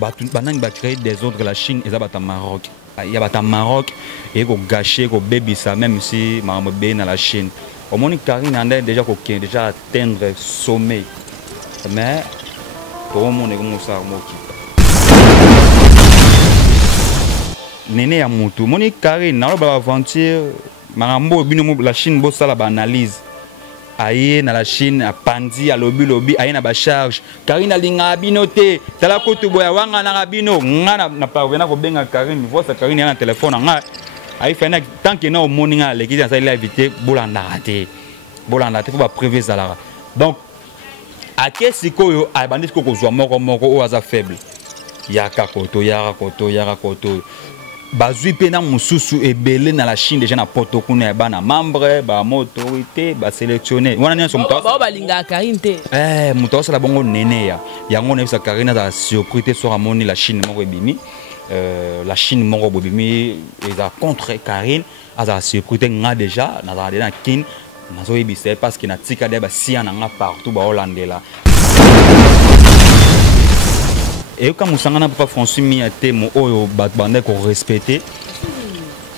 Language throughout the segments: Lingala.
Banang va créer des autres la Chine et ça va au Maroc. Il y a au Maroc et au gâcher, au baby ça même si maman bien dans la Chine. Au moins Karine a déjà déjà atteindre sommet. Mais pour le monde est comme ça Néné à Moutou. Moni Karine na ba aventure marambo bino la Chine bo sala ba analyse. Aïe na la Chine a pandi a lobby aïe na ba charge Karine alinga binoté tala ko to boya wanga na bino ngana na parvenir ko benga Karine voix sa Karine na téléphone nga aïe fait tant que na au moninga le qui ça il a évité bolanda raté faut ba prévoir ça là donc à quel sikoyo a bandi ko zo moko o aza faible yaka koto bazui pena mususu ebele na la Chine déjà na poto kuna ba na membre ba autorité ba sélectionner wana nyo somta ba balinga Karine te muto sala bongo nene ya ngone sa Karine za surprise sur amoni la Chine moko ebimi la Chine moko bobimi eza contre Karine aza surprise nga déjà na za na kin na zo ebise parce que na tika de ba sia na nga partout ba holandela. Et quand nous avons pas François Miaté, mon oyo batbandé qu'on respecte.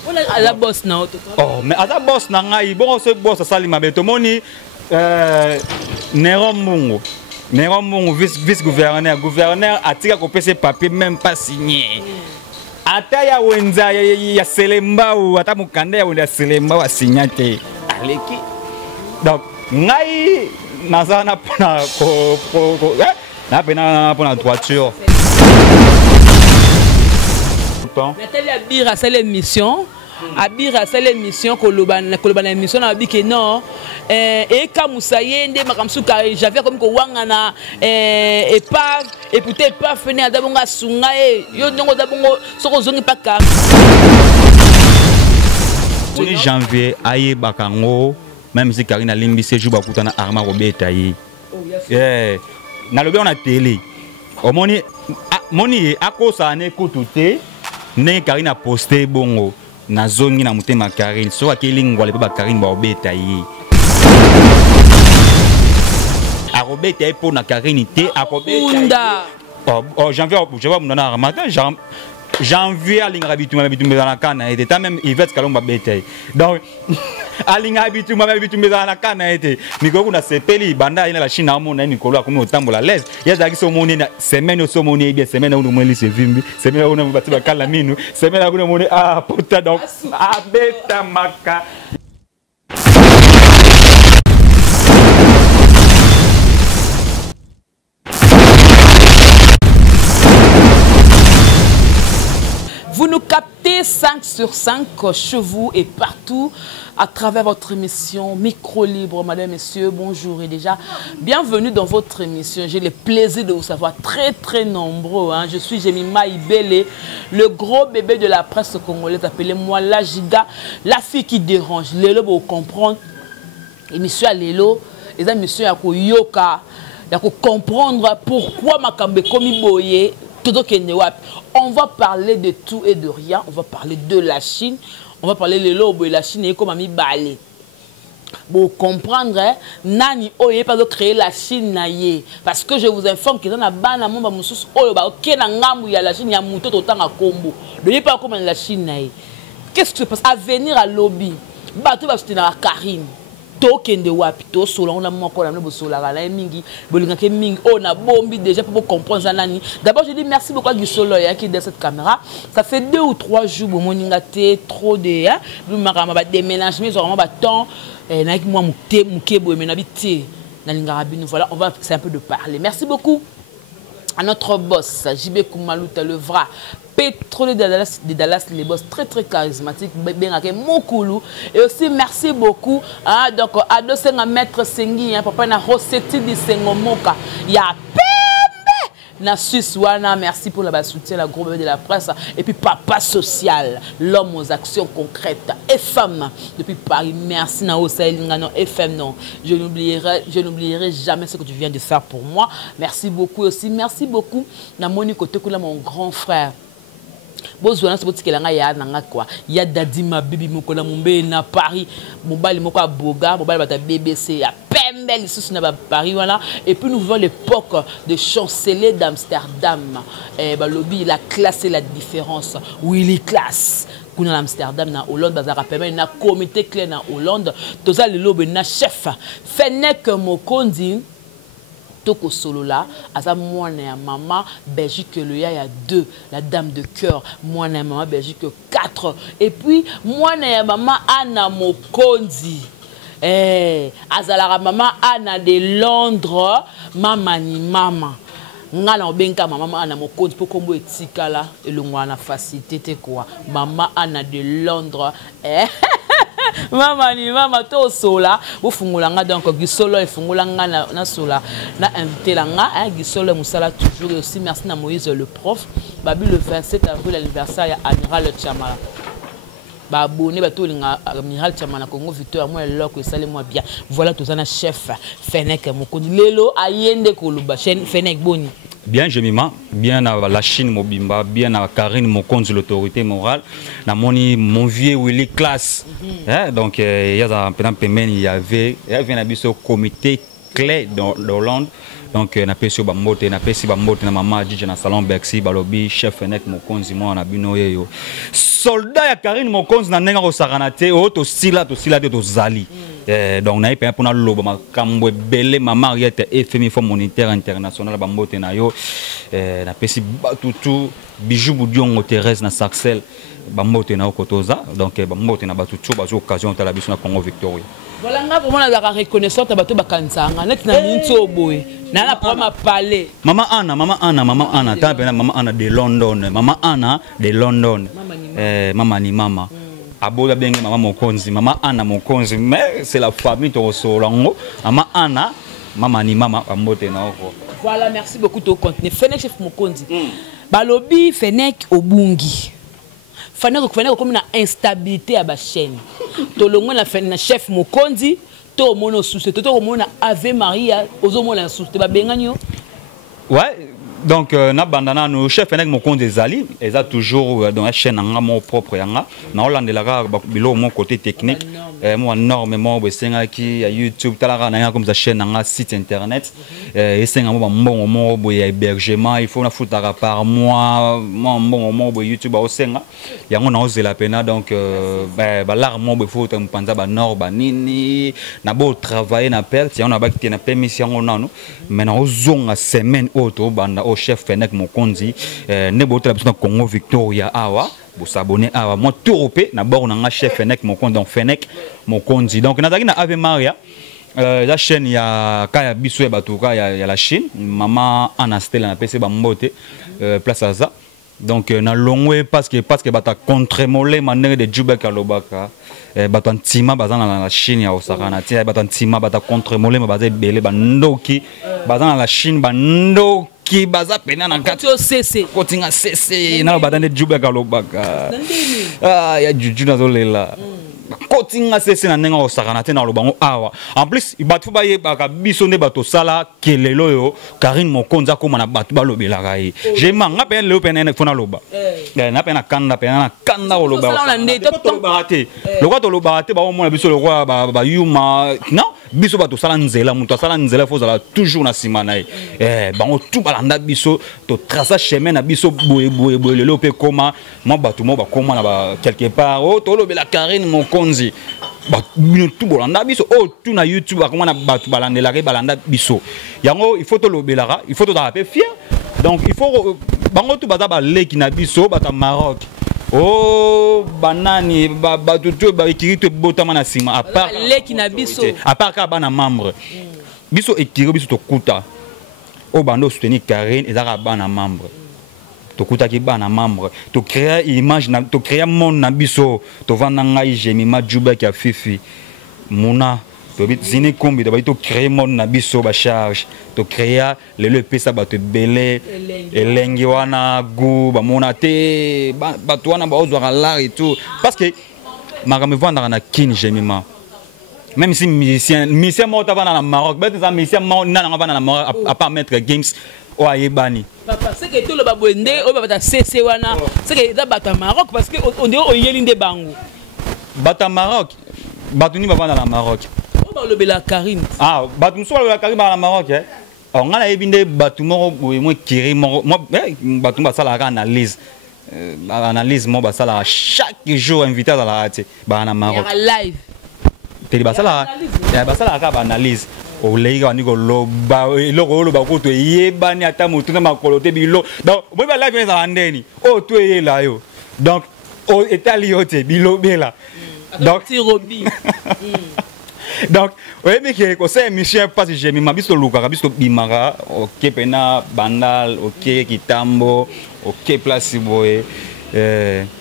On a la boss na auto. Oh, mais à la boss na ngai, bon ce boss ça sali mabeto moni Néron Mungo vice-gouverneur a tiré copier ses papiers même pas signé. Ata ya wenza ya Selemba ou ata mukanda ya wenza Selemba wa signaté. Aleki. Donc ngai nazana pona ko na pena pona droiture. Nathalie Abira c'est l'émission. Abira c'est l'émission kolobana émission na biki non et comme ça yende makamsu j'avais comme ko wangana et pas et peut-être pas fenir dabonga sunga e yo ndongo dabongo soko zongi paka. Pour janvier aye bakango même si Karine Limbi se joue bakutana arma robeta yi. Na lobe on a télé. O moni akosa ne kutute ne Karine a posté bongo na zongi na mutema Karine so akelingwa le ba Karine ba obeta yi a robeta yi pour na Karine te a robeta oh janvier je vois mon na matin janvier alinga bituma dans la kana et ta même Yvette Kalomba beta donc alinga bituma dans la kana et mikoko na sepeli banda ina la Chine na mona mikolo comme otambola l'aise yazaki so moni na semaine so moni bien semaine on mo lise vimbi semaine on ba tiba kala minu semaine on moni pota donc abeta maka. Vous nous captez 5 sur 5 chez vous et partout à travers votre émission Micro Libre. Madame, Messieurs, bonjour et déjà bienvenue dans votre émission. J'ai le plaisir de vous savoir très nombreux. Je suis Jemima Ibele, le gros bébé de la presse congolaise. Appelez-moi la Giga, la fille qui dérange. Lélo, vous comprendre. Émission à Lélo, les émissions à Yoka, à comprendre pourquoi Makambe Komi Boye. On va parler de tout et de rien. On va parler de la Chine. On va parler de l'eau et la Chine et comment mi balé. Pour comprendre, nani oye pas de créer la Chine naie. Parce que je vous informe que dans la bana mon bamusus oyo ba ok na ngambu ya la Chine ya muto totanga kombo. Ne pas comment la Chine naie. Qu'est-ce qui se passe à venir à lobby? Bato va soutenir la Karine. Tokende wapi to sola on a moko na bosola la mingi bolinga ke mingi on a bombi déjà pour comprendre nani. D'abord je dis merci beaucoup à Gisolo qui est dans cette caméra. Ça fait 2 ou 3 jours bon moninga té trop de nous marama ba déménagement vraiment ba temps na ki moi mukebo mais na biti na linga bino voilà on va c'est un peu de parler. Merci beaucoup à notre boss JB Kumaluta le vrai pétrolier de Dallas, les boss très charismatiques, et aussi merci beaucoup donc à 200 mètres Sengi papa na Rossetti di Sengomoka il y a na Suisse wana merci pour la soutien la groupe de la presse et puis papa social l'homme aux actions concrètes et femmes depuis Paris merci na Osailingano FM non je n'oublierai jamais ce que tu viens de faire pour moi merci beaucoup aussi merci beaucoup na Monique Otekula mon grand frère bozwana so botikela nga ya na nga quoi ya dadima bibi moko na mumbe na Paris mobali moko a boga mobali bata BBC ya pembe lisusu na Paris voilà et puis nous vivons l'époque de chancelier d'Amsterdam balobi la classe et la différence Willy Class kuna Amsterdam na Hollande bazaka permet na comité clé na Hollande toza lelo be na chef Fennek Mokonzi toko solo là aza mwana ya mama Belgique le ya 2 la dame de cœur mwana ya mama Belgique 4 et puis mwana ya mama Anna Mokonzi azalaka mama Anna de Londres mama ni mama ngala obenka mama Anna Mokonzi po kombo etikala elongwa na facilité te quoi mama Anna de Londres mama ni mama to sola bo fungula nga donc gisolo e fungula nga na sola na invité la nga gisolo musala toujours et aussi merci na Moïse le prof babi le 27 avril l'anniversaire ya Amiral Chamala ba abonné ba to linga Amiral Chamala Congo Victoire moi loko esale moi bien voilà tout ça na chef Fennek Mokonzi lelo ayende koluba chaîne Fennek boni bien Jemima, bien à la Chine Mobimba, bien à Karine Mokonzi l'autorité morale, na mon vieux Willy Class. Donc il y a un peu il y avait un comité clé dans Hollande. Donc na pesi bambote na pesi bambote na mama Djidja na salon Bercy balobi chef Fennek Mokonzi moi na bino yeyo. Soldat ya Karine Mokonzi na nenga ko saranate o to sila te to zali. Donc na pe pour na loba makambo belé mama Mariette FMI Fonds monétaire international bambote na yo na pesi batutu bijou budiongo Thérèse na Saxel bambote na okotoza donc bambote na batutu bazo occasion ta la biso na Congo Victoria. Voilà nga vraiment la reconnaissance bato bakanzanga net na minto boy na la problème parler Mama Anna ta pena mama Anna de London mama Anna de London mama ni mama abola benge mama Mokonzi mama Anna Mokonzi mais c'est la famille to solango mama Anna mama ni mama ambote na oko. Voilà merci beaucoup to continuer Fennek chef Mokonzi balobi Fennek obungi Fennek comme na instabilité à ba chaîne to longo na chef Mokonzi to mono souci to mona Ave Maria ozomona souci ba benganyo ouais donc na bandana no chef Fennek Mokonzi ezali eza toujours dans la chaîne nga mon propre yanga na Hollande la bilo mon côté technique moi énormément besenga ki ya YouTube talara na comme ça chaîne nga site internet et senga mo mbongo mo bo ya hébergement il faut na futara par mois mbongo mo bo YouTube au senga yango na ozela pena donc ba larmo bo faut mpanza ba nord ba nini na bo travailler na perte ya on a ba ki na permission ngona mais na ozonga semaine auto banda au chef Fennek Mokonzi ne bo tla na Congo Victoria awa bo s'abonner awa moi tout europé na bord na chef Fennek Mokonzi donc Fennek Mokonzi donc na na Ave Maria la chaîne ya kaya biso ya batuka ya la Chine mama Anastela na pese ba mbote place à ça donc na longwe parce que bata contre-molé manière de Djubek alobaka bata ntima bazana na la Chine ya osakana tia bata ntima bata contre-molé baza belé bandoki bazana la Chine bandoki baza pena na kati CC kotinga CC na bata ne Djubek alobaka ya juju na zolela kotinga CC na nenga osakana tia na lobango awa en plus batu ba yebaka biso ne bato sala kelelo yo Karine Mokonzi akoma na batu balobela kai je manga pe le pe na fona loba na pe na kanda o loba le roi to loba te ba o mona biso le roi ba yuma non biso bato sala nzela muto sala nzela faut sala toujours na simana bango tout balanda biso to tracer chemin na biso boye le pe koma mo bato mo ba koma na ba quelque part o to lobela Karine Mokonzi ba tout bolanda biso o tout na YouTube ba koma na bato balandela ke balanda biso yango il faut to lobela il faut to rappeler fier donc il faut bango tout bata ba leki na biso bata Maroc oh banani ba tout ba écrit botama na sima à part leki na biso à part ka bana membre biso écrit biso to kuta o bando soutenir Karine ezaka bana membre to kuta ki bana membre to créer image na to créer monde na biso to vanda ngai Jemima Djubek ya Fifi Muna to bit zini kombi to to créer monde na biso ba charge to créer le pesa ba to belé elengi wana gu ba mona te ba to wana ba ozwa la et tout parce que magame vanda na kin Jemima même si musicien mort avant dans le Maroc, mais musicien mort dans le Maroc à part mettre games o ayebani papa c'est que tout le babonde o baba ta cc wana c'est que da bato Maroc parce que on dit o yeli nde bango bato Maroc bato ni bavanda na Maroc o ba lobela Karine bato muso ba Karine ba na Maroc on nga na yebi nde bato moko mo kiri moko mo bato basala analyse analyse mo basala chaque jour invité à la radio ba na Maroc live teli basala ka ba analyse o leiga wani ko loba eloko loba ko to yebani ata mutu na makolo te bilo donc bo ba live za ndeni o to yela yo donc o etali yote bilo bela donc tirobi donc oui mais que conseil Michel parce que j'ai mis ma biso luka biso bimara OK pena bandal OK kitambo OK place boye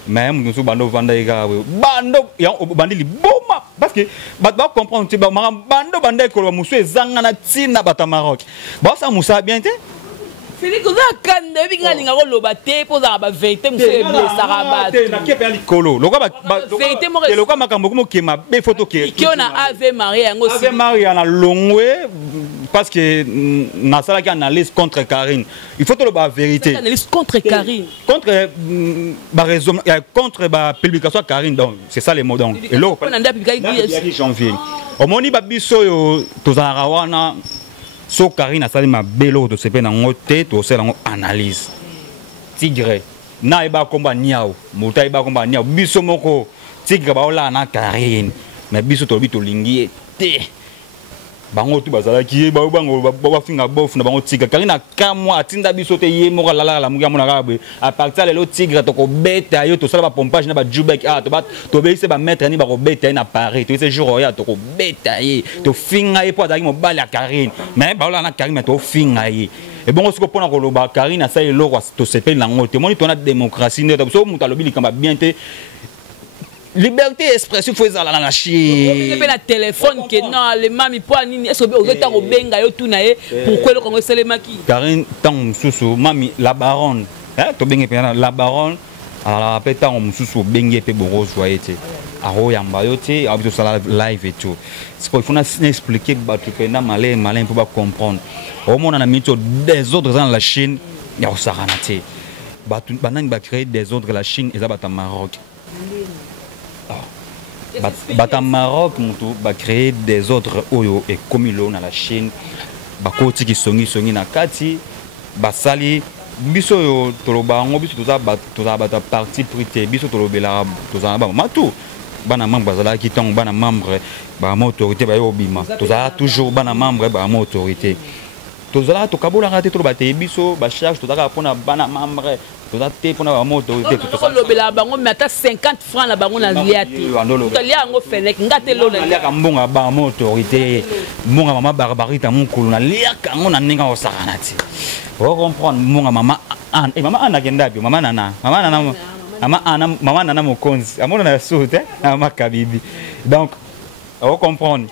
même nous bando vanda ega bando ya bandili boma parce que ba comprendre tu ba bando ko muso ezanga na tina bata Maroc ba ça musa bien te Félix oza kanda binga linga ko loba te poza ba vérité muso e blessa rabat na kepe ali kolo lokwa ba vérité mo lokwa makambo ko kema be photo ke ki on a Ave Maria yango Ave Maria na longwe parce que na sala ki analyse contre Karine il faut to la vérité analyse contre Karine contre ba raison contre ba publication Karine donc c'est ça les mots donc et là on anda publication janvier au moni ba biso yo to za rawana so Karine asali ma belo to sepe na ngote to sela ngo analyse tigre na iba komba niao muta iba komba niao biso moko tigre ba ola na Karine mais biso to bito lingi te bango tu bazala ki ba bango ba finga bof na bango tigre Karine akamwa atinda biso te ye moko la la muga mona kabe a partir le tigre to ko beta yo to sala ba pompage na ba jubek to be se ba mettre ni ba ko beta na Paris to ce jour ya to ko beta ye to finga ye po adaki mo bala Karine mais ba ola na Karine to finga ye et bon ce ko pona ko loba Karine ça e loko to sepe na ngote moni to na démocratie ne so muta lobili kamba bien te liberté d'expression faut ezala na Chine pe na téléphone que non les mami po nini est-ce que ozeta ko benga yo tuna ye pourquoi le Congo selemaki Karine tant mususu mami la baronne to benga pe la baronne ala pe tant mususu benga pe boro joyeux te aro yamba yo te abito sala live et tout c'est qu'il faut expliquer batu pe na malin pour pas comprendre au monde na mito des autres dans la Chine ya osarana te batu banani ba créer des autres la Chine et ça bata Maroc bata Maroc mutu ba créer des autres oyo et comme ilo na la Chine ba koti ki songi na kati basali biso yo toloba ngo biso toza bata parti prité biso tolobela toza ba matu bana membre bazala ki tong bana membre ba autorité ba yo bima toza toujours bana membre ba autorité tozala to kabola raté to ba te biso ba charge toza pona bana membre toza te pona ba autorité to lobela bango mais ata 50 francs na bango na liati to lia ngo fenek ngate lo na lia ka mbonga ba autorité mbonga mama barbarita mon kulu na lia ka ngo na ninga o sakana ti o comprendre mbonga mama an mama an agenda bi mama nana mokonzi amona na soute mama kabibi donc on comprendre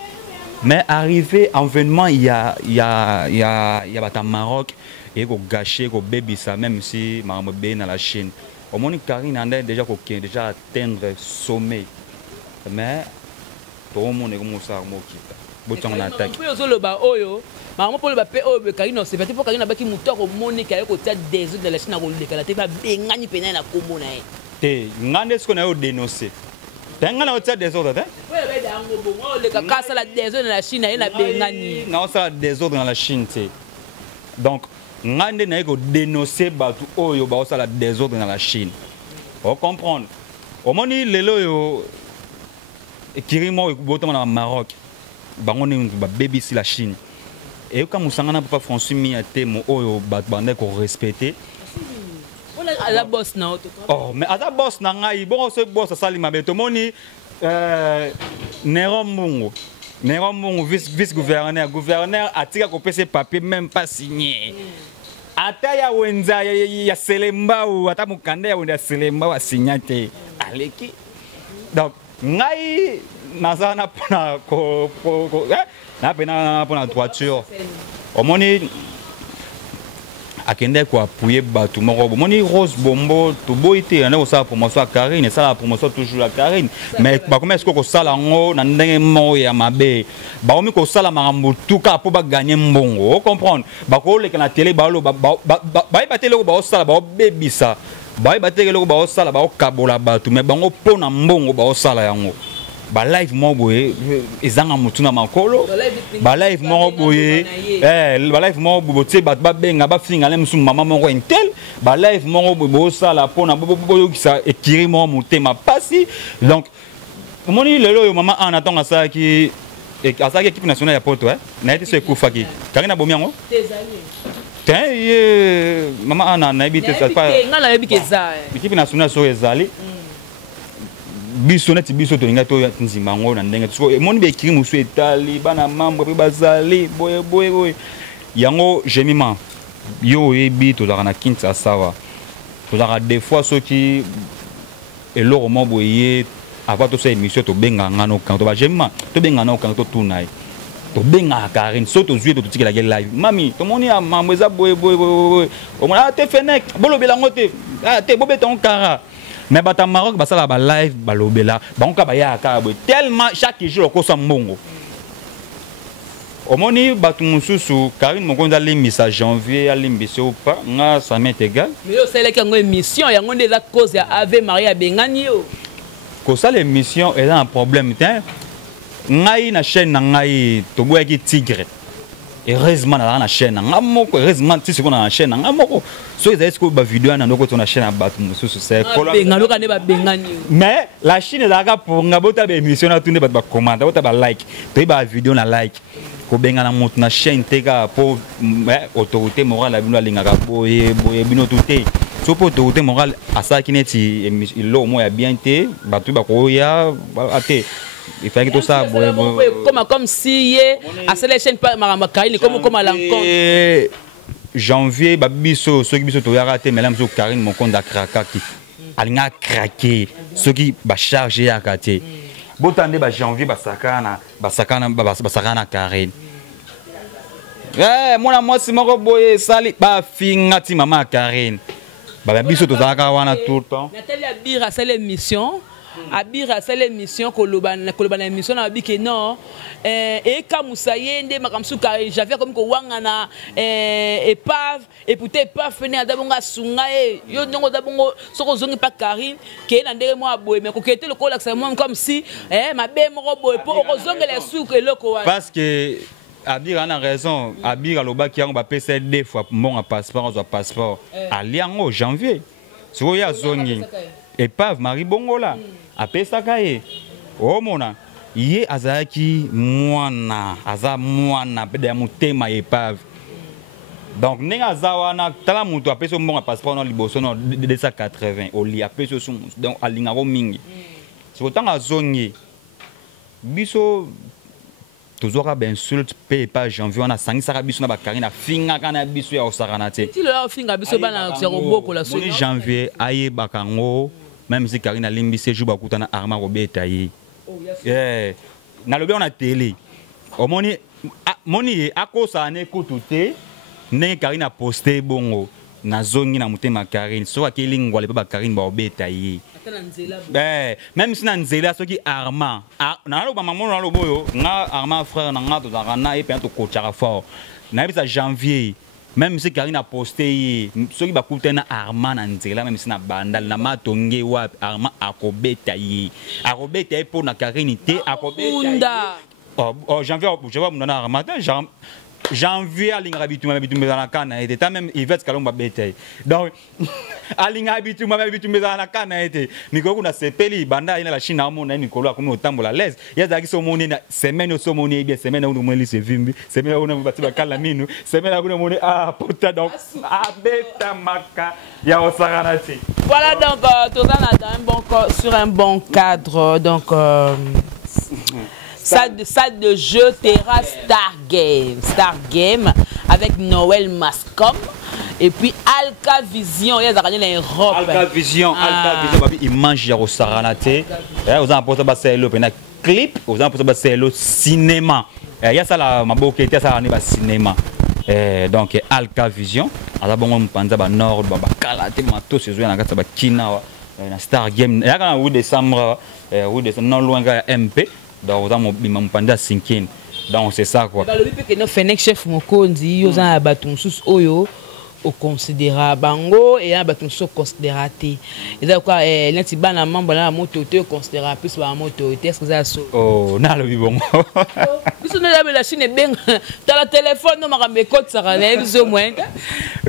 mais arrivé environnement il y a bata Maroc et ko gâcher ko baby ça même si maman bé dans la Chine au moins Karine a déjà atteindre sommet mais tout le monde est comme ça mo kita boton na attaque po zo loba oyo maman po loba pe oyo Karine c'est peut-être pour Karine baki muto ko monika yo ko tia des autres de la Chine ko lekala te ba bengani pena na kombo na ye te ngande ce qu'on a eu dénoncé Tengana au des autres, hein? Oui, le caca, ça la des autres dans la Chine, il y a bengani. Non, ça des autres dans la Chine, donc, ngande na ko dénoncer batu oyo ba ça la des autres dans la Chine. On comprendre. Au moni lelo yo kirimo boto na Maroc. Bango ni ba baby si la Chine. Et quand musangana papa François mi ate mo oyo bat bande ko respecter. À la boss na oh mais à la boss na ngai bon ce boss sali mabe to moni Néron Mungu vice gouverneur atika ko pese papier même pas signé ata ya wenza ya Selemba ou ata mukanda ya wenza Selemba wa signate aleki donc ngai nazana pona ko na pena pona droiture au moni akende ko appuyer bato moko moni Rose Bombo to boité on a ça promotion à Karine ça la promotion toujours à Karine mais ba comment est-ce ko sala ngo na ndenge mo ya mabe ba omi ko sala makambo tuka po ba gagner mbongo o comprendre ba ko le kana télé ba lo ba télé ko ba sala ba bebisa ba télé ko ba sala ba kabola bato mais bango pona mbongo ba sala yango ba live mo boye ezanga mutuna makolo ba live mo boye ba live mo bote ba benga ba finga le musu mama moko intel ba live mo bo sala pona bo sa ekiri mo mutema pasi donc moni lelo yo mama ana tonga sa ki asaki équipe nationale ya poto na été se kufaki karina bomiango ten mama ana na ebite ça pas ngala ebike za équipe nationale so ezali biso neti biso tolinga to nzima ngo na ndenge so moni be kiri musu etali bana mambo pe bazali boye yango jemima yo ebi to na kinta sawa to des fois ceux qui eloro mo boye avant to sa émission to benga ngano kan to ba jemima to benga ngano kan to tunai to benga Karine so to zué to tikela live mami to moni a mambo za boye o mona te fenek bolo belango te te bobeton kara mais bata Maroc basala ba live balobela banka ba ya ka tellement chaque jour ko sa mbongo omoni batu mususu Karine mokonza limisa janvier alimbise ou pas nga ça m'est égal mais yo c'est que ngwe émission yango ndeza cause ya Ave Maria bengani yo ko ça l'émission est un problème tiens ngai na chaîne na ngai to boya ki tigre heureusement na chaîne nga moko heureusement ti siko na chaîne nga moko so ils est-ce que ba vidéo na ndoko to na chaîne na batu mususu c'est benga loka ne ba bengani mais la Chine ezalaka pour nga bota ba émission na tunde ba commenter bota ba like to ba vidéo na like ko benga na moto na chaîne teka pour autorité morale la bino alingaka boye bino tuté so pour autorité morale asaki neti lo mo ya bien té batu ba ko ya até il fallait que tout ça comme si à cette chaîne pas ma Karine comme à l'encontre janvier babiso ceux qui biso to raté mais là monsieur Karine mon compte a craqué alinga craqué ceux qui ba charger à katé botande ba janvier basakana Karine moi si moko boye sali ba finga ti mama Karine ba biso to zaka wana tout le temps Nathalie Abira c'est l'émission Abira c'est l'émission kolobana émission na biki non et kamusaye nde makamsu Karine j'avais comme ko wangana épave et peut-être pas fene adabonga sunga yo ndongo dabongo soko zongi pa Karine ke na ndenge mo aboye mais ko kete le ko laksa moi comme si ma be mo boye pour ko zongela suku eloko wana parce que Abira a raison Abira loba ki yango ba pesa deux fois mon passeport zo passeport ali yango janvier so ya zongi épave Marie Bongola apesaka ye omona ye azaki mwana pede ya motema épave donc ndenge aza wana tala moto apesi mbongo passeport na liboso na 280 oli apesi so donc alingako mingi sikotanga azongi biso tozwaka bainsulte mpe pa janvier wana asangisaka biso na bakarine afingaka na biso ya osakana te moni janvier ayebaka ngo même si Karine a limbisi jour bakutana arma robeta yi na lobi on a télé omoni moni akosa na ekutute ndenge Karine a posté bongo na zongi na mutema Karine so akelingwa le ba Karine ba obeta yi même si na nzela soki arma na loba mamono na loboyo nga arma frère na nga to zakana et puis to kochara fort na bisa janvier même si Karine a posté ceux qui bakute na arma na nzela même si na bandal na matonge wa arma akobeta yi pour na Karine te akobeta oh janvier je vois mon arma janvier alinga bituma na kana ete ta même Yvette Kalomba beta donc alinga bituma na kana ete mikoko na sepeli banda ina la Chine amona mikolo akomi otambola l'aise yazaki so moni na semaine so moni bien semaine on moni se vimbi semaine on bati ba kala minu semaine on moni pota donc beta maka ya osaranati voilà donc tout ça sur un bon cadre donc salle de jeu terrasse Star Game avec Noël Mascom et puis Alka Vision il y a gagné en Europe Alka Vision babi image ya Rosaranate vous en portez ba selo pena clip vous en portez ba selo cinéma il y a ça la maboke était ça ba cinéma Donc Alka Vision aza bongo mpanza ba nord ba kalate matos ezo na kata ba kina na Star Game ya kana wu décembre non loin ga MP donc dans mon mpanza 5. Donc c'est ça quoi. Ba lobi pe que no Fenech chef mokonzi yo za batum sus oyo au considéra bango et un batum so considératé. Et ça quoi lenti bana membre na moto te considéra plus ba moto est-ce que ça so. Oh na lobi bongo. Biso na la Chine ben dans la téléphone no makambe code ça na biso moins.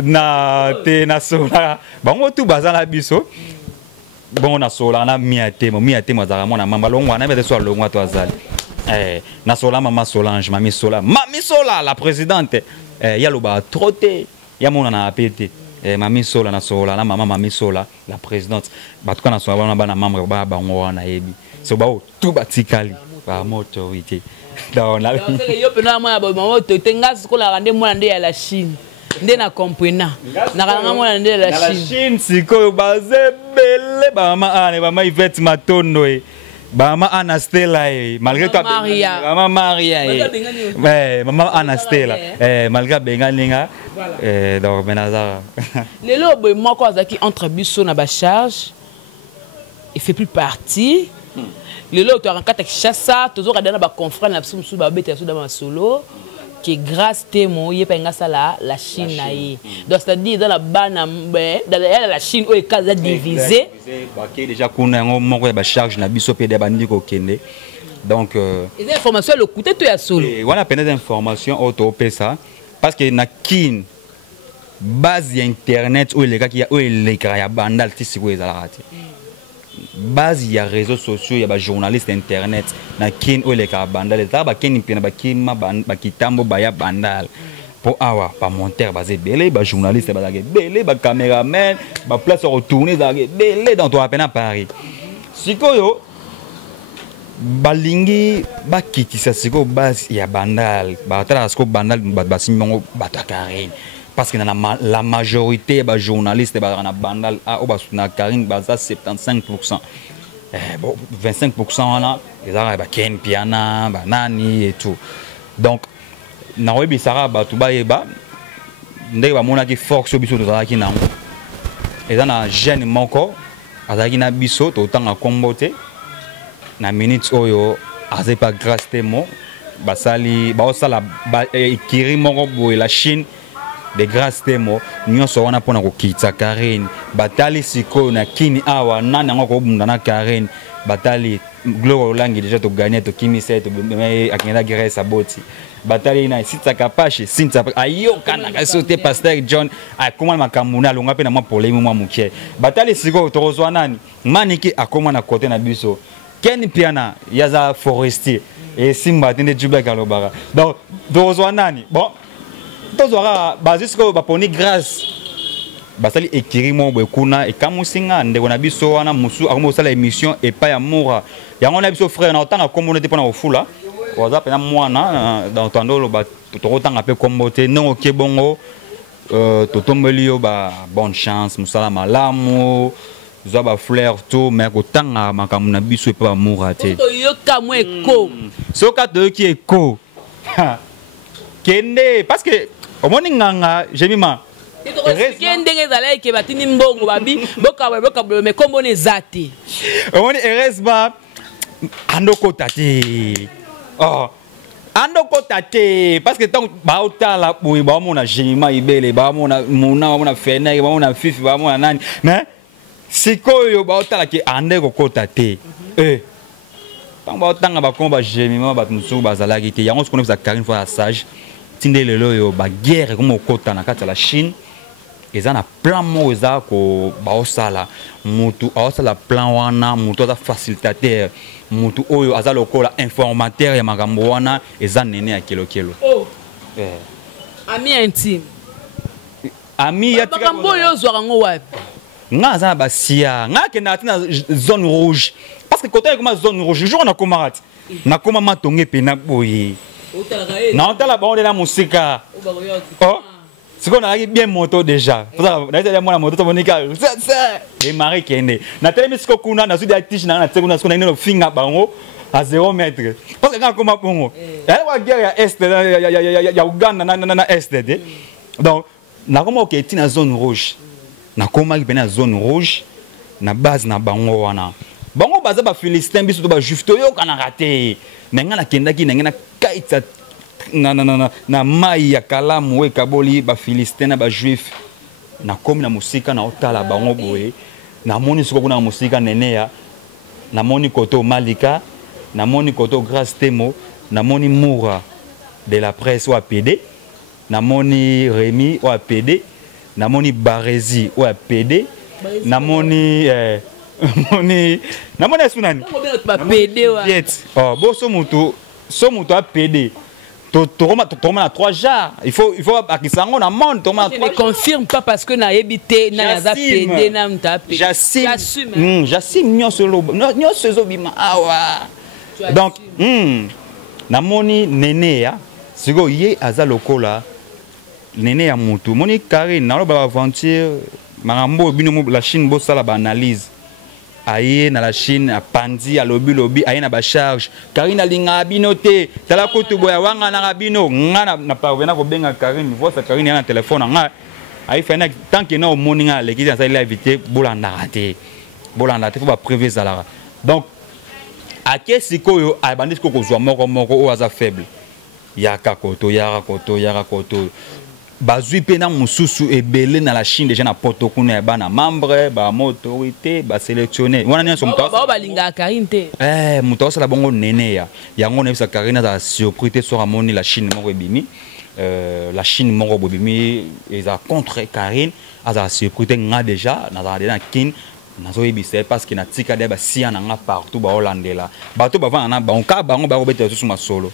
Na te na so bango tout bazala biso. Bon na sola na miate mazara mona mamba longwa na bete so longwa to azali. Na sola mama Solange mami Sola la présidente ya loba troté ya mona na apete mami Sola na sola na mama mami Sola la présidente batuka na sola bana membre ba bango wana yebi so ba tout batikali ba moto wite donc na yo pena mwa ba moto tengas ko la rande mwana nde ya la Chine nde na comprena na kalanga mwana nde ya la Chine siko baze bele ba mama ane ba mai vet matondo Mama Anastella malgré toi Mama Maria Mama Anastella malgré bengalinga donc menaza les lobes moi quoi qui entre biso na ba charge il fait plus partie les lobes to rankata Kinshasa toujours regarder na ba confrère na biso ba beta so dans solo qui grâce témoin y penga ça la Chine naïe donc c'est-à-dire dans la bana dans la Chine où est casa divisé qui déjà kuna ngo ba charge na biso pe de bandi ko kende donc les informations le coûter tout ya solo et voilà peine d'information auto pesa parce que na kin base internet où les gars qui où les ya bandal tisi ko ezalati base ya réseaux sociaux ya ba journaliste internet na kin o le ka bandal za ba kin pina ba kin ma ba kitambo ba ya bandal pour awa ba monteur ba belé ba journaliste ba belé ba caméraman ba place retourner za belé dans toi peine à Paris sikoyo balingi ba kitisa siko base ya bandal ba tala siko bandal ba simongo ba takarine parce que la majorité des journalistes na bandal a na Karine baza 75%. Bon 25% là ils ont Ken Piana, Banani et tout. Donc na webi sara ba tout ba yeba ndé ba mona ki force biso to zaki nango. Eza na jeune moko azaki na biso to tanga kombote na minutes oyo azé pas grâce temo basali ba osala ikiri moko boy la Chine de grâce temo nyonso wana pona ko kitsa Karine batali siko na kini awa nana ngoko bunda na Karine batali Gloire Olangi déjà to gagner to kimisa to akenda Grèce aboti batali na sitsa kapache sinta ayo kana ka sauter pasteur John akoma makamuna longa pe na mwa problème mwa mukie batali siko to rozwa nani maniki akoma na côté na biso Ken Piana yaza forestier et simba tende jubla kalobara donc to rozwa nani bon tozora basisiko baponi grâce basali ekiri mo bekuna e kamusinga ndeko na biso wana musu akomo sala émission et pas ya mora yango na biso frère na otanga communauté pona ofula waza pena mwana dans tandolo ba totanga pe kombote non ok bongo totombeli yo ba bonne chance musala malamu zo ba fleur tout mais kotanga makamu na biso e pas mora te to yoka mo eko soka to ki eko kende parce que au moins nganga jemima kende ngezala ke batini mbongo babi boka mais kombo ne zati au moins heureusement andoko tate oh andoko tate parce que tant ba otala boy ba mona jemima ibele ba mona fena ba mona fifi ba mona nani mais sikoyo ba otala ke andeko kotate tant ba otanga ba komba jemima ba tmusu bazala ki yango se connaît ça Karine fois sage tinde lelo yo ba guerre comme okota na kati la Chine eza na plan mo eza ko ba osala mutu osala plan wana mutu za facilitateur mutu oyo aza lokola informateur ya makambo wana eza nene ya kilo oh ami intime ami ya makambo yo zwa ngo wapi nga za ba sia nga ke na tina zone rouge parce que côté comme zone rouge jour na komarati na koma matonge pena boye na otala baonde na musika oh siko na bien moto déjà na tele mwana moto to monika et mari kende na tele misiko kuna na sudi atish na tseko na siko na ino finga bango à 0 mètre. Parce que quand on bon, il y a guerre à est, il y a Ouganda na est. Donc, na comment que est na zone rouge. Na comment qui na zone rouge, na base na bango wana. Bango base ba Philistin biso to ba juif to yo kana raté. Nenga na kendaki nenga na kaita na mai ya kalamu we kaboli ba Philistin na ba juif. Na komi na musika na otala bango boye. Na moni soko kuna musika nenea. Na moni koto Malika, na moni koto Grâce Temo, na moni Moura de la presse ou APD, na moni Rémi ou APD, na moni Barézi ou APD, na moni na moni Sunani. APD ouais. Oh, bon so mutu APD. Toma na 3 jars. Il faut akisango na monde toma na 3. Je ne confirme pas parce que na ebité na za PD na mtape. J'assume. J'assume nyoso lobo. Nyoso zobima awa. Donc na moni nene ya siko ye aza lokola nene ya mutu. Moni Karine na ba aventure marambo bino la Chine bo sala ba analyse. Aye na la Chine a pandi a lobby aye na ba charge Karine alinga binote tala kutu boya wanga na bino nga na parvena ko benga Karine voix Karine na téléphone nga aye fena tant que na moninga le kiza la éviter bolanda raté faut ba prévoir ça. Donc a kesi koyo a bandit ko kozwa moko o aza faible yaka koto bazui pe na mususu ebele na la Chine déjà na poto kuna ba na membre ba autorité ba sélectionné wana nyo somta ba balinga Karine te muto sala bongo nene ya yango na bisa Karine za surprise sur amoni la Chine moko ebimi la Chine moko bobimi eza contre Karine aza surprise nga déjà na za kin nazo ebise parce que na tika de ba sia na nga partout ba holandela bato ba vana na ba onka bango ba robeta susu masolo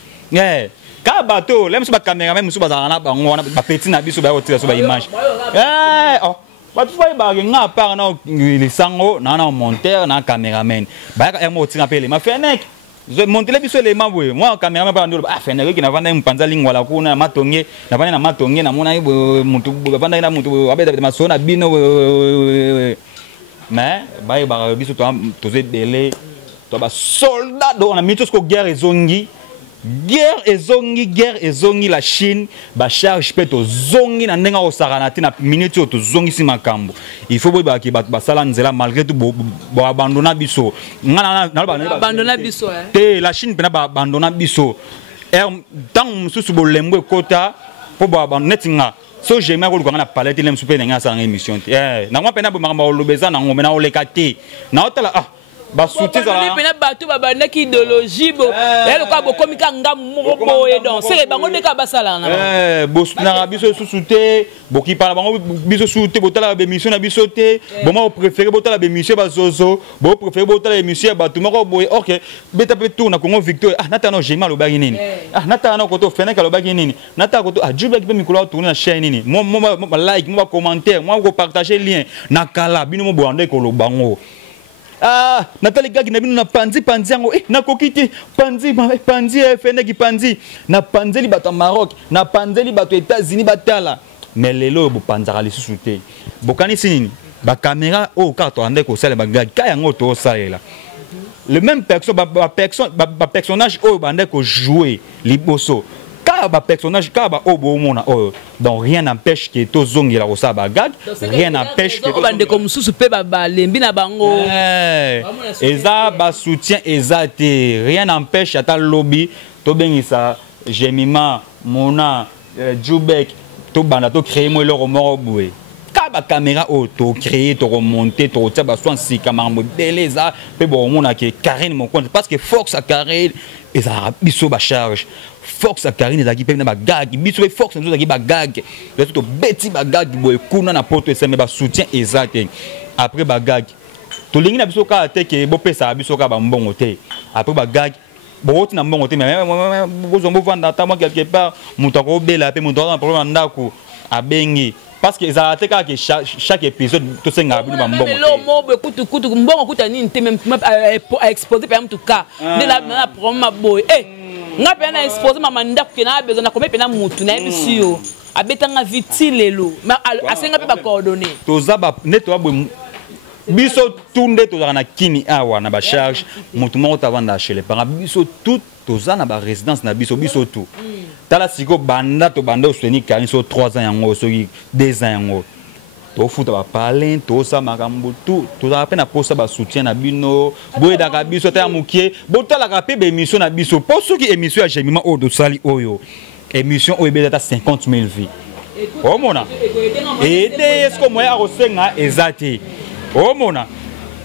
ka bato lem so ba caméra même so ba na bango wana ba petit na biso ba otira so ba image bato fa ba nga par na lisango na monteur na caméraman ba ka mo otira pele ma fenek je monter les biso les mabwe moi caméraman pa ndo fenek ki na vanda mpanza lingwa la kuna matonge na vanda na matonge na mona mutu vanda na mutu abeta masona bino mais ba biso to ze délai to ba soldat do na mitos ko guerre ezongi la Chine ba charge peto zongi na ndenga osakana te na minute to zongi si makambo il faut ba ki ba sala nzela malgré tout bo abandona biso ngana na abandona biso te la Chine pena ba abandona biso tant mususu bo lembo kota po ba abandona so j'aimerais ko ngana palette lem super nga sa émission na ngwa pena bo makamba olobeza na ngomena olekate na otala ba soutien za pena bato ba bandaki idéologie bo ele ko bokomika ngamu moko boye donc c'est bango ndeka basala na bo na biso souté bo ki parla bango biso souté bo tala ba émission na biso té bo ma préféré bo tala ba émission ba zozo bo préféré bo tala émission ba tout moko boye OK beta pe tourna Congo Victoire nata no jema lo bagi nini nata no ko to fena ka lo bagi nini nata ko to juba ki pe mikolo tourner na chaîne nini moi like moi commentaire moi ko partager lien na kala bino mo bo ande ko lo bango Nathalie Gagi na bino na panzi yango na kokiti panzi feneki panzi na panzeli bato Maroc na panzeli bato États-Unis batala mais lelo bo panzaka lisusu te bokani sinini ba caméra o karto ande ko sala ba gagi ka yango to salela le même personnage o bande ko jouer liboso ba personnage ka ba obo mona donc rien n'empêche que to zongela ko sa ba gag rien n'empêche que bande ko mususu pe ba lembi na bango eza ba soutien ezate rien n'empêche ata lobby to bengisa Jemima Mona Jubek to banda to créer mo le moko boué ka ba caméra auto créer to remonter to tia ba soin si camarade beleza pe bo mona ke Karine mon compte parce que Fox à Karine eza biso ba charge Fox à Karine ezaki pe na ba gag biso pe Fox nzo ezaki ba gag to beti ba gag boy kuna na poto ese me ba soutien exact après ba gag to lingi na biso ka te ke bo pesa biso ka ba mbongo te après ba gag bo na mbongo te mais bo zombo vanda ta moi quelque part muto ko bela pe muto na problème ndako abengi parce que ça a été que chaque épisode tout ça nga bino ba mbongo le mo be kutu mbongo kuta nini te même exposer par exemple tout cas de la problème boy nga pena exposer mama ndako ke na besoin na combien pena mutu na ebisio abetanga viti lelo mais asenga pe ba coordonner toza ba neto ba biso tunde tozala na kini awa na ba charge motu moko tavanda chez les parents biso tout toza na ba résidence na biso tout tala siko banda to banda oseni kani so 3 ans yango soki 2 ans yango to futa ba parler to sa makambo tout tozala pe na posa ba soutien na bino boye daka biso ta mukie botala ka pe be émission na biso po soki émission ya Jemima o do sali oyo émission o ebeta 50 000 vies oh mona ede est-ce que moya rosenga ezati oh mona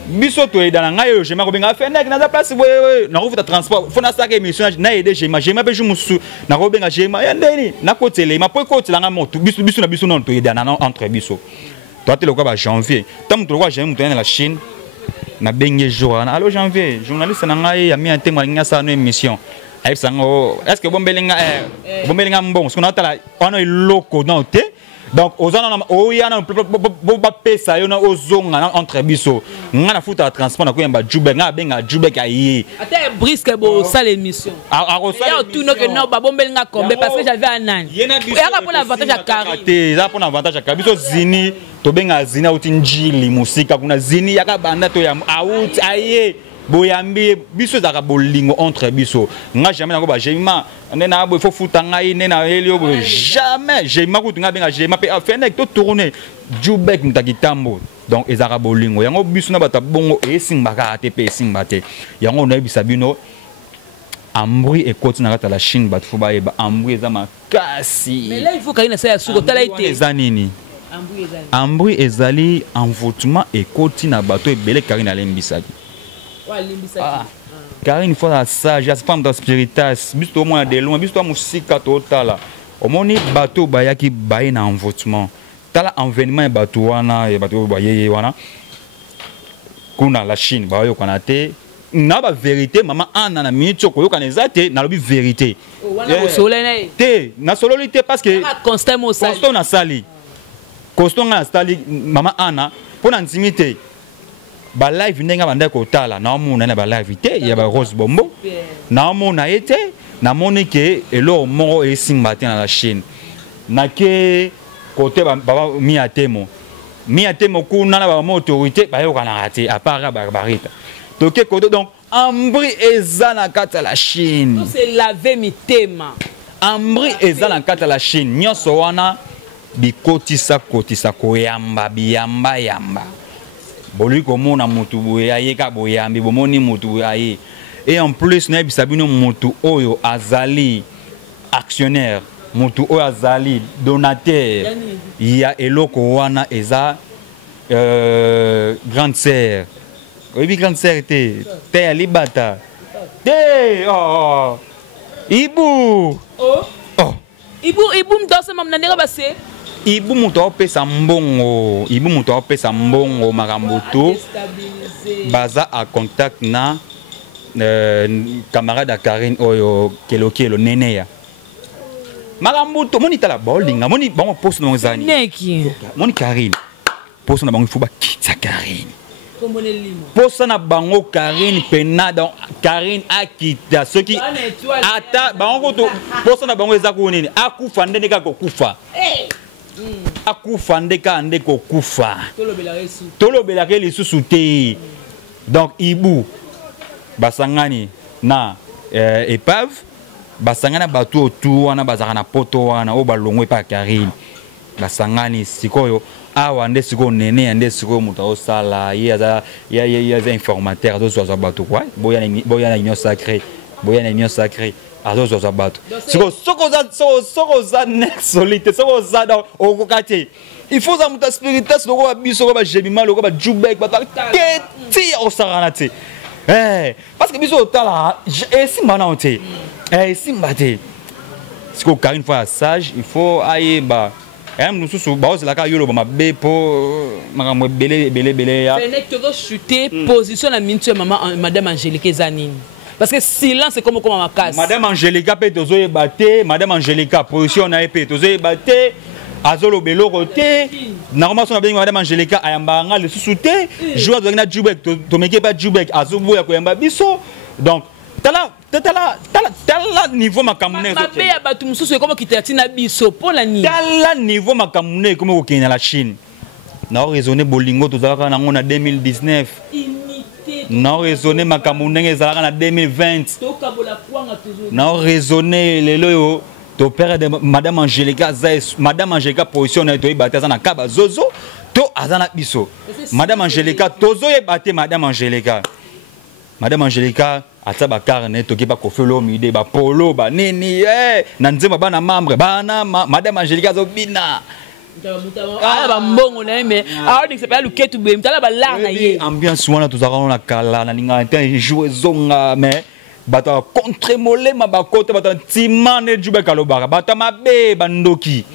biso to edana ngai yo Jemima ko benga fenda na place boye na rovuta transport fona saka émission na ede Jemima pe jumusu na ko benga Jemima ya ndeni na kotele ma po kotela nga moto biso na biso non to edana entre biso toi tu le quoi janvier tant tu le quoi j'aime monter dans la Chine na bengi jour allo janvier journaliste na ngai ya mi ante malinga sa no émission ay sango est-ce que bombelinga mbon ce qu'on a la on a loko non te donc ozana o yana ba pesa yo na ozonga entre biso nga na futa transport na ko yamba jube nga benga jube kayi ata brisque bo ça l'émission a ça tout no que non ba bombelinga kombe parce que j'avais un an ya ka pour l'avantage à carré za pour l'avantage à biso zini to benga zini auti njili musika kuna zini yaka banda to ya out aye boyambi biso zaka bolingo entre biso nga jamais nako ba Jemima nena bo faut futa ngai nena helio jamais Jemima ko tunga benga Jemima pe afenek to tourner jubek mtakitambo donc ezaka bolingo yango biso na bata bongo esimbaka te pe esimbate yango na ebisa bino ambri ekoti na kata la Chine bat fo ba eba ambri eza makasi mais là il faut kaina ça suko tala ite ezanini ambri ezali envoûtement ekoti na bato ebele karina lembisaki car une fois la sage, la femme dans spiritas, bis to moins de loin, bis to musika totala. Au moni bateau bayaki baye na envoûtement. Tala envenement bateau wana e bateau baye wana. Kuna la Chine bayo kanate. Na ba vérité maman ana na minute ko yoka nezate na lobi vérité. Wana soleil te na sololité parce que constant mo sali. Constant na sali. Constant na sali maman ana pour intimité. Ba live ndenga banda ko tala na mona na ba live te ya ba Rose Bombo na mona ete na moni ke elo mo e simbate na la Chine na ke côté baba mi atemo kuna na ba autorité ba yo kana raté à part barbarita to ke côté donc ambri eza na kata la Chine c'est laver mitema ambri eza na kata la Chine nyonso wana bikotisa koyamba yamba Boli comme na mutu boye ayeka boyambi bomoni mutu aye et en plus na bisabino mutu oyo azali actionnaire mutu oyo azali donateur ya eloko wana eza grande sœur obi grande sœur te alibata te oh ibu oh ibu mdose mamnanera base Ibu muto pesa mbongo, makamboto, baza a contact na camarade Karine oyo kelo neneya. Makamboto moni tala bowling, moni bango poste na zani. Neki. Moni Karine. Poste na bango fuba kitsa Karine. Poste na bango Karine pena donc Karine akita soki ata bango to poste na bango ezako nini akufa ndene ka kokufa. Akufa ndeka ndeko kufa tolobela ke lisusu te donc ibu basangani na épave basangana bato autour wana bazaka na poto wana o balongwe pa Karine basangani sikoyo awa nde siko nene nde siko muta osala ya informateur dozo bato quoi boya na union sacrée azozo za bato soko za solite soko za dans okokate il faut za muta spiritas loko ba biso ko ba Jemima loko ba jubek ba keti osarana te parce que biso tala simba na te simba te siko Karine fois sage il faut aye ba nous sous ba la ka yolo ba be po makambo belé ya Fennek to chuter position la minute maman madame Angélique Zanine. Parce que silence c'est comme ma casse. Madame Angélica peut tozoye baté, Madame Angélica position na épée tozoye baté, azolo belo côté. Normalement son bien Madame Angélica ayamba le sous-souté, joueur de na Jubek to meke pas Jubek azobo ya koyamba biso. Donc tala niveau makamune ko. Ba ya batu mususu comme kitati na biso pour la ni. Tala niveau makamune comme ko kina la Chine. na raisonner bolingo tozalaka nango na 2019 na raisonner makambo ndenge ezalaka na 2020 na raisonner lelo yo to père de madame Angélica madame Angélica position na to ibata za na kaba zozo to azana biso madame Angélica tozo ebate madame Angélica ata ba carnet to ki ba kofelo mide ba polo ba nini na nzema bana membre bana madame Angélica zo bina ba mbongo na me a on s'appelle le ketu be mtala ba la na ye ambiance wana tozaka na kala na linga te jouer zonga mais bata contre molema ba kote bata timane jube kalobaka bata mabe bandoki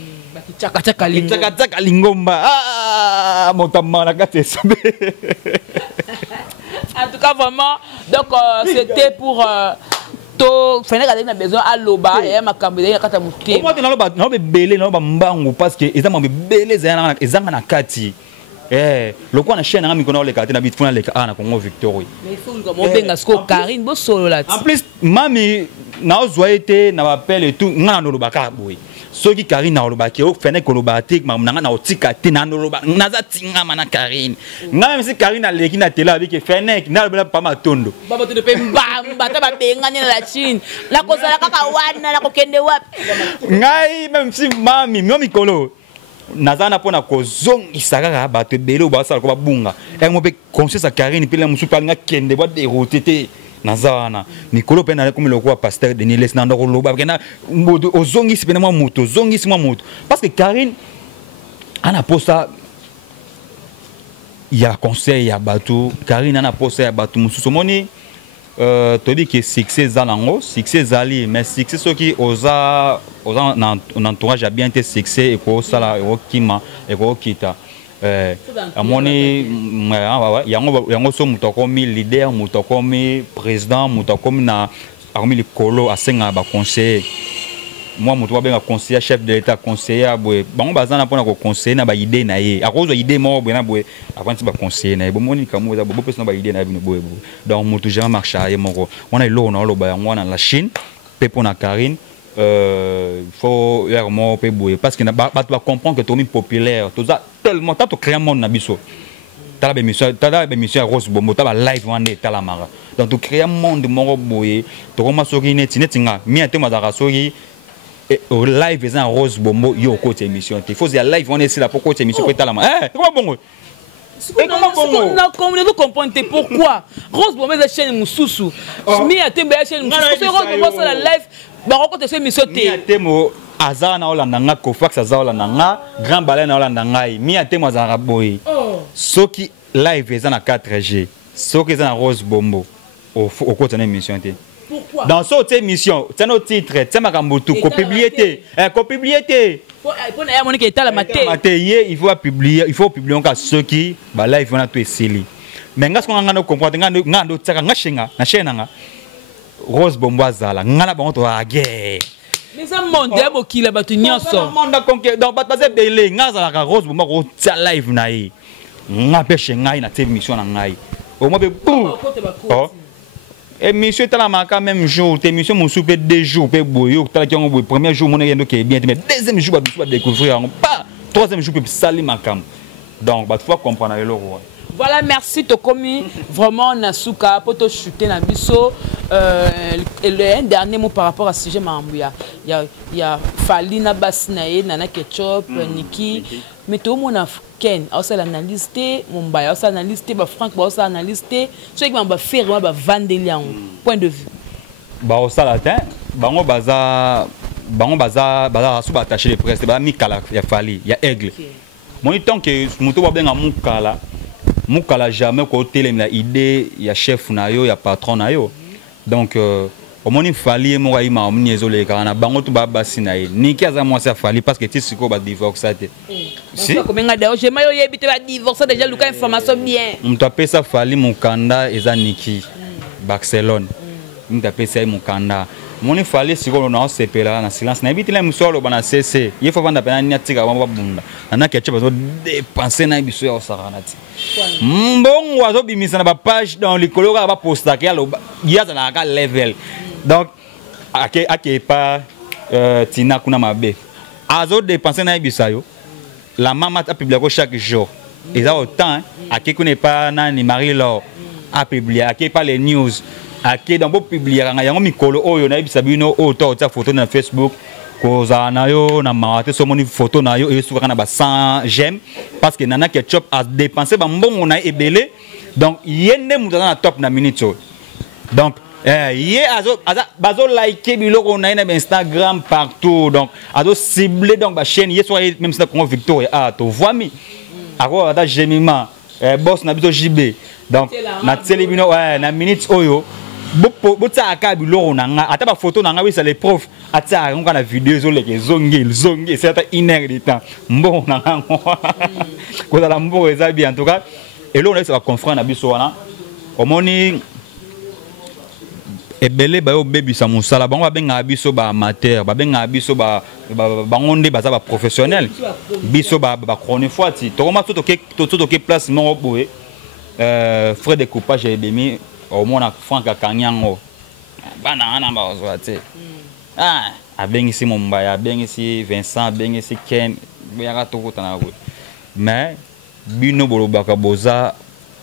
chaka lingomba motama na kate sabe. En tout cas vraiment donc c'était pour to fena ka besoin à loba et makambo ya kata muté moi na loba na belé na loba mbangu parce que ezama belé ezanga na kati lokwa na chaîne na mikona le kati na bitfuna le na Congo Victory mais il faut que benga sko Karine bo solo là en plus mami na ozoité na appel et tout ngana no loba ka boy soki Karine na loba ke o fena ko loba tik ma nanga na otika te na no loba naza tinga mana Karine nga même si Karine a leki na télé avec fena na loba pa matondo baba to de pe mbamba ta ba benga ni la Chine la ko sala kaka wana la ko kende wapi ngai même si mami mikolo nazana pona kozongisa kaka bato ebele oyo basala ko babunga yango mpe conscience ya Karine mpe mosusu mpe alinga kende baderote te naza wana mikolo mpe nale komi lokola pasteur Denis Les na ndako koloba bakena ozongisi mpe na mwa moto ozongisi mwa moto parce que Karine ana posa ya conseil ya bato Karine ana posa ya bato mosusu omoni tobi que succès zalango succès zali mais succès soki oza un entourage a bien été succès et ko sala e kima e ko kita amoni yango so mutokomi leader mutokomi président mutokomi na akomi likolo asenga ba conseiller moi muto ba benga conseiller chef de l'état conseiller abwe bango bazana pona ko conseiller na ba idée na ye akozwa idée mo bwe na bwe avanti ba conseiller na ye bomoni kamo za bo pesa na ba idée na bino bwe donc muto jamais marcher ye moko on a lo na lo ba yango na la Chine pe pona Karine faut vraiment pe bwe parce que na ba tu vas comprendre que tomi populaire toza tellement tant to créer monde na biso tala be mission Rose Bombo tala live wane tala mara donc to créer monde moko boye to koma soki netinga mi atema za soki au live est en Rose Bombo yo côté émission il faut dire live on est ici là pour côté émission peut talama comment bon on ne comprend pourquoi Rose Bombo est chaîne mususu mi atemba chaîne mususu Rose Bombo c'est la live ba côté cette émission mi atemo azana na olanda nga Kofax azana olanda nga grand balai na olanda ngai mi atemo azana boy soki live est en 4G soki est en Rose Bombo au côté émission pourquoi dans cette émission c'est notre titre c'est ma kambutu ko publier il faut publier encore ceux qui ba live on a tout essayé mais ngas ko ngana comprendre ngando tsaka ngashinga na chaîne nga Rose Bombo azala ngana bango to guerre mais ça monde ebo kila batu nyonso monde conquête donc bataze belé ngazala ka Rose Bombo ko tsa live na yi ngapeshe ngai na émission na ngai au moins oh émission est la marque même jour émission mon souper 2 jours pe boyo tala ki ngo premier jour mon yendo ke bien mais deuxième jour ba découvrir pas troisième jour pe sali makam donc ba faut comprendre le roi. Voilà, merci Tokomi vraiment Nasuka pour te shooter na biso un dernier mot par rapport à ce sujet mambuya il y a Falina Basnae Nana Ketchup Niki mais tout le monde Ken aussi l'analyse Mumbai aussi l'analyse ba Franck aussi l'analyse ceux qui va faire va vendre lian point de vue ba aussi latin bango baza sous attaché les presse ba mikala ya Fali ya aigle mon temps que muto ba benga mukala jamais ko télé la idée ya chef na yo ya patron na yo donc au moni Fali mo wa ima omniezo le kana bango to ba basinaye niki aza moi ça Fali parce que ti siko ba divorce te si comme ngada je mayo yebite ba divorce déjà luka information bien mtape ça Fali mukanda eza niki Barcelone mtape ça mukanda moni Fali siko na sepela na silence na ebitela musolo bana cc il faut vendre pena nyatika ba bunda na ketchup bazo dépenser na biso ya saranati mbongo azo bimisa na ba page dans les colora ba posta ke alo yaza na ka level donc ake pas tina kuna mabe azo dépenser na biso yo la maman a publié chaque jour Et ça autant, à qui connaît pas Nani Marie-Laure, à publier, à qui pas les news, à qui dans beaucoup publier, il y a un micro, oh, il y a un sabino, oh, tu as photo dans Facebook, koza na yo, na marate, so moni photo na yo, et souvent na 100 j'aime, parce que nana ketchup a dépensé, bah bon, on a ébélé, donc il y a des gens dans la top na minute. Donc, il bazo liker biloko on a na Instagram partout donc azo cibler donc ba chaîne hier soit même si on Victoria ah to vois mi ako ata gemima boss na biso JB donc na telebino na minutes oyo bo tsaka biloko na nga ata ba photo na nga oui c'est les profs ata on na vidéo zo leke zongi c'est ata 1 heure de temps mbon na nga ko la mbo eza bien en tout cas et là on est sur la conférence na biso wana omoni ebele ba yo bebisa musala bango babenga biso ba amateur babenga biso ba bangonde baza ba professionnel biso ba chronique fois ti to koma to ke place mo boé frais de coupage et demi au mona Franck Kanyango bana ana ba ozwate ah abengi si Mombaya abengi si Vincent abengi si Ken yaka to kotana ko mais bino bolobaka boza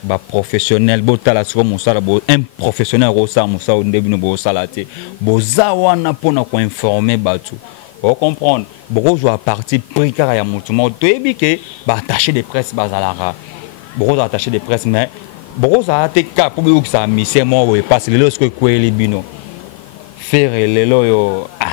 ba professionnel botala sur musala bo un professionnel rosa musa ndebino bo salate boza wana pona ko informer batu on comprendre beaucoup à partir pris car ya mutu mo to ebike ba attaché de presse bazalara beaucoup attaché de presse mais beaucoup a te ka pour que ça mission mo passe le lorsque kweli bino faire lelo yo ah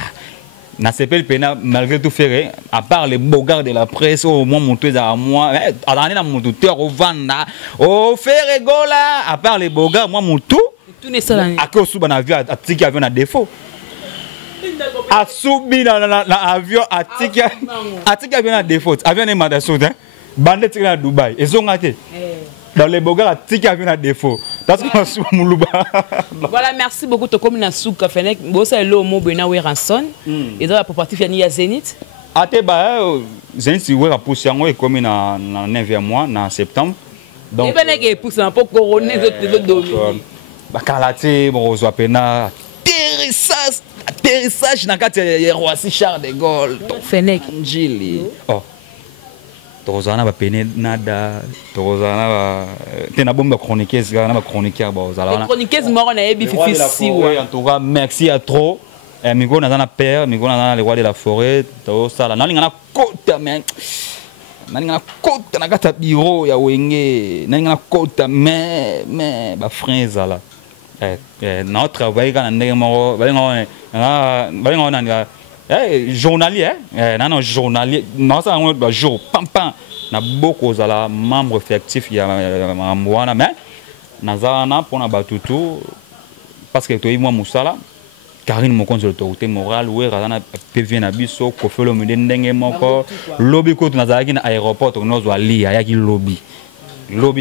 na sepel pena malgré tout faire à part les beaux gars de la presse au moins monter à moi attendez na mon tuteur au vanda au faire gola à part les beaux gars moi mon tout ne ça à cause sous ban avion à tiki avion à défaut à soubi na avion à tiki avion à défaut avion est mandation hein bande tiki na Dubaï et sont raté dans les beaux gars à tiki avion à défaut parce que sous muluba voilà merci beaucoup to comme na souka fenek bosa lo mo bena we ranson et dans la propriété fini ya Zénith ate ba Zénith si we rapousse yango et comme na 9e mois na septembre donc et ben que pousse un peu couronner de dominer ba kalate bon zo pena atterrissage na kati ya Roissy Charles de Gaulle fenek njili oh tozana ba pene nada tozana ba tena bomba chroniqueuse na ba chroniqueur ba ozala wana chroniqueuse moko na yebi fifi si en tout cas merci à trop migo na na père migo na le roi de la forêt to sala na linga na kota mais na linga na kota na kata bureau ya wenge na linga na kota mais ba frère zala na travailler kana ndenge moko balinga na journalier non journalier non ça un jour pam na beaucoup zala membre effectif ya mwana mais nazana pona batutu parce que toi moi musala Karine mokonzi l'autorité morale ou razana PV na biso ko felo ndenge moko lobby ko tunazalaki na aéroport tonozo ali ayaki lobby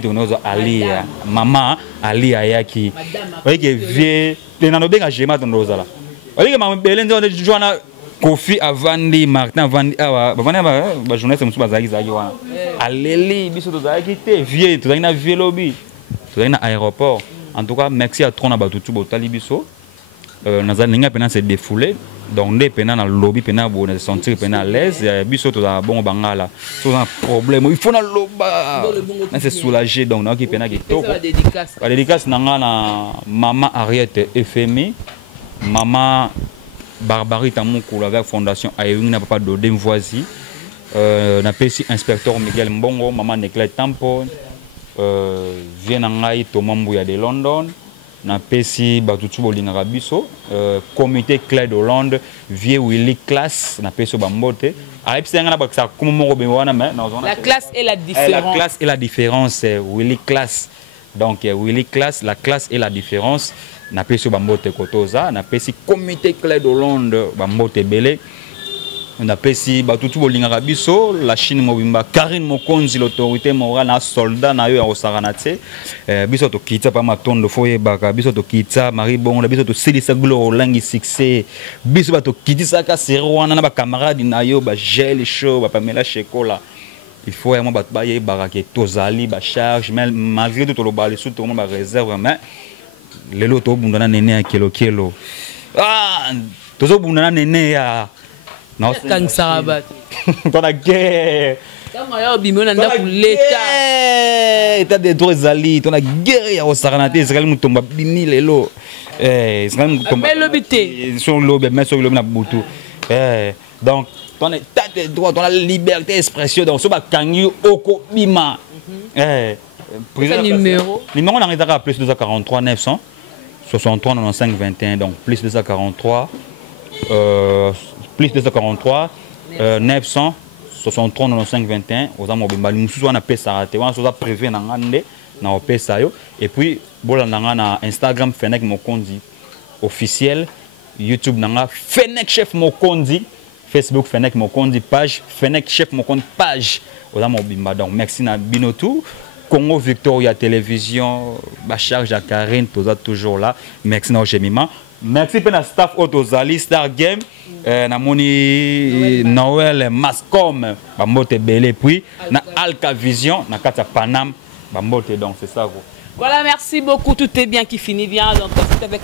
to nozo ali mama ali ayaki oyeke vie tena no benga jema tonozala oyeke mama belenzo de joana Kofi avandi Martin avandi bavandi ba journaliste musu bazaki zaki wana aleli biso tozalaki te vie tozalaki na vie lobby tozalaki na aéroport en tout cas merci à trop na batutu botali biso nazali ninga pena se défouler donc ndé pena na lobby pena bo na sentir pena à l'aise biso toza bon bangala so un problème il faut na loba na se soulager donc na ki pena ki to ba dédicace nanga na maman Ariette FMI maman Barbarie Tamoukoula avec Fondation Ayewing na papa Dodem Voisi na pesi inspecteur Miguel Mbongo maman Neclet Tampo vient ngai Thomas Mbouya de London na pesi batutu bolingaka biso comité Claire de Hollande vie Willy classe na peso bambote aipsenga na baksa kuma moko be wana mais la classe et la différence la classe et la différence Willy classe donc Willy classe la classe et la différence na peso bambote kotoza na pesi comité Claire de Hollande bambote belé na pesi batutu bolingaka biso la Chine mobimba Karine Mokonzi l'autorité morale na soldat na yo ya osaranate biso to kitsa pa matondo foye baka biso to kitsa Marie Bongo biso to silisa gloire langi succès biso ba to kitisa ka serwana na ba camarade na yo ba gel show ba Pamela Chekola il faut vraiment ba baye barake tozali ba charge mais malgré tout le bal sous tout ba réserve mais lelo to bundana nene ya kelo ah tozo bundana nene ya non quand ça rabat dans la guerre État de droit ezali, ton a guerre ya osarana te Israël mutomba bimi lelo. Israël mutomba. Sur l'eau, mais sur l'eau na butu. Donc ton état de droit, ton la liberté d'expression donc so ba kangi oko bima. Numéro on arrive à plus 243 900 63 95 21 donc plus 243 plus 243 900 63 95 21 aux amours bimba nous on a payé ça on a prévu na ngande na opé ça yo et puis bolanda na Instagram Fennec Mokondi officiel, YouTube nanga Fennec Chef Mokondi, Facebook Fennec Mokondi page, Fennec Chef Mokondi page aux amours bimba donc merci na binotou Congo Victoria Télévision, ma charge à Karine, toujours là. Merci na Jemima. Merci pour la staff Autozali, Star Game, Namoni Noël Mascom, Bambote Belé, puis na Alka Vision, na Kata Panam, Bambote donc c'est ça. Voilà, merci beaucoup. Tout est bien qui finit bien. Donc, c'est avec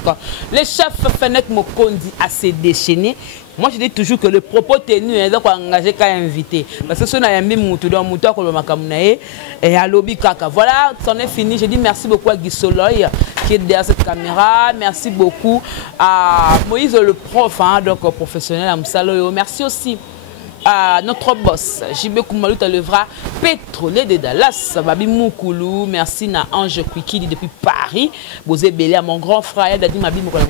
les chefs Fennec Mokondi assez déchaîné. Moi, je dis toujours que le propos tenu est donc engagé qu'à inviter. Parce que si on a un moutou dans moutou comme le et à lobby kaka. Voilà, c'en est fini. Je dis merci beaucoup à Guy Soloy qui est derrière cette caméra. Merci beaucoup à Moïse le prof, hein, donc professionnel à Msaloyo. Merci aussi à notre boss, Jibé Koumalou Talevra, pétrolier de Dallas, Babi Moukoulou, merci à Ange Kwikidi depuis Paris, Bosé Belé, à mon grand frère, Dadi Mabi Moukoulou,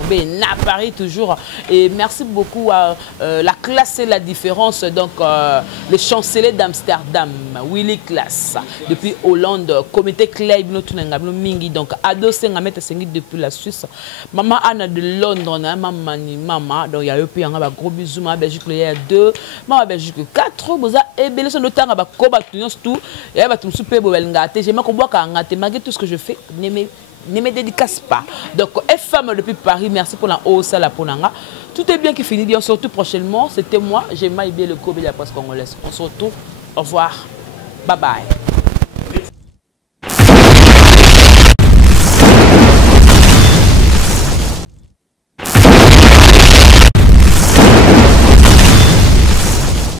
à Paris toujours, et merci beaucoup à la classe et la différence, donc le chancelier d'Amsterdam, Willy Class, depuis Hollande, comité Clay, Mingi, donc Ado Sengamet Sengi depuis la Suisse, Maman Anna de Londres, Maman, donc il y a eu un gros bisou, ma Belgique, il y a 2, Maman Belgique. 4 boza et belé sur le temps à bakoba tout et à tout super beau ngate j'aime qu'on boit ngate malgré tout ce que je fais ne me dédicace pas donc FM depuis Paris merci pour la hausse la ponanga tout est bien qui finit bien surtout prochainement c'était moi j'aime bien le Kobe de la presse congolaise on se retrouve au revoir bye bye.